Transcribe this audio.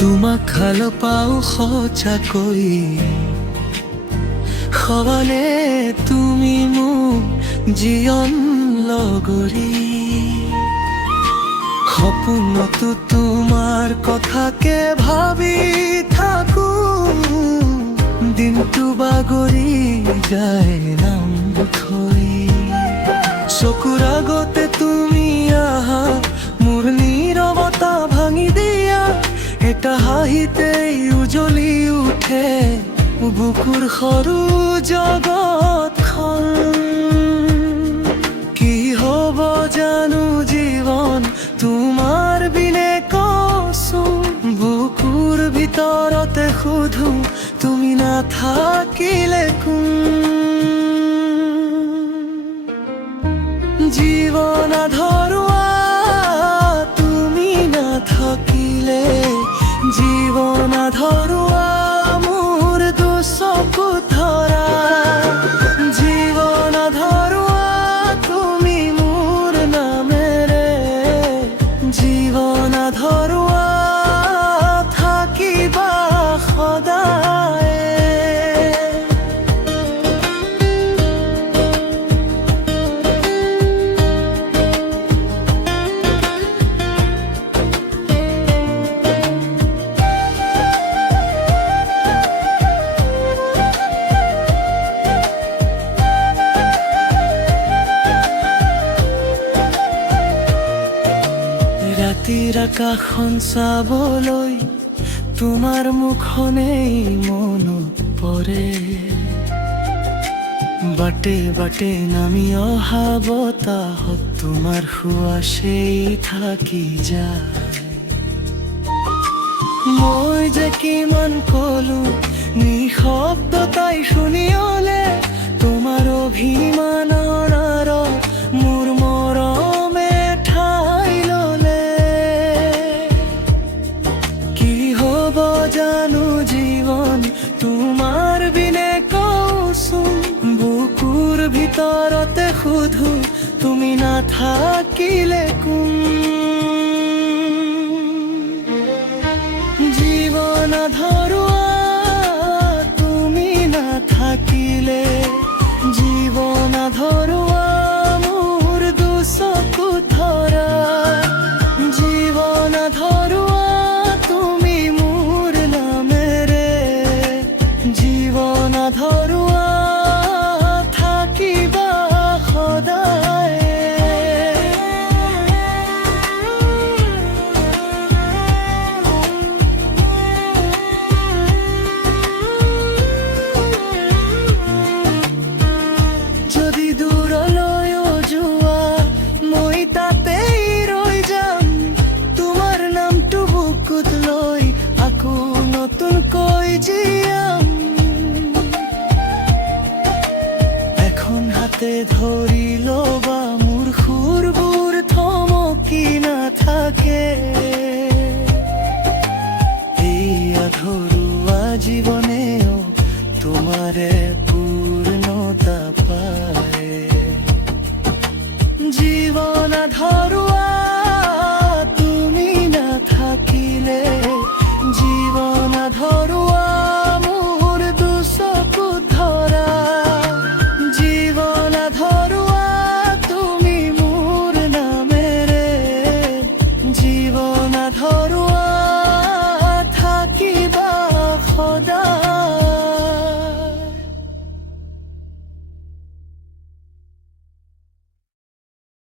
তোমাক ভাল পাওঁ সঁচাকৈ, সবানে তুমি মোক জীৱন লগৰী। সপোনতো তোমাৰ কথাকে ভাবি থাকো, দিনটো বাগৰি যায় নাম থৈ। চকুৰ আগতে তুমি আহা, মোৰ নীৰৱতা ভাঙি দিয়া, এটা হাঁহিতেই উজ্বলি উঠে বুকুৰ সৰু জগতখন। কি হ'ব জানো জীৱন তোমাৰ বিনে কচোন, বুকুৰ ভিতৰতে শুধু তুমি নাথাকিলে কোন। জীৱন আধৰুৱা তুমি নাথাকিলে, জীৱন আধৰুৱা মোৰ দুচকু ধৰা। জীৱন আধৰুৱা তুমি মোৰ নামেৰে, জীৱন আধৰুৱা থাকিবা সদায়। ৰাতিৰ আকাশখন চাবলৈ তোমাৰ মুখনেই মনত পৰে। বাটে বাটে নামি অহা বতাহত তোমাৰ সুৱাসেই থাকি যায়। মই যে কিমান কলো নিঃশব্দতাই শুনিলে, তোমাৰ অভিমানৰ আঁৰত মোৰ মৰমে ঠাই ললে। কি হ'ব জানো জীৱন তোমাৰ বিনে কচোন, বুকুৰ ভিতৰতে শুধু তুমি নাথাকিলে কোন। জীৱন আধৰুৱা তুমি নাথাকিলে,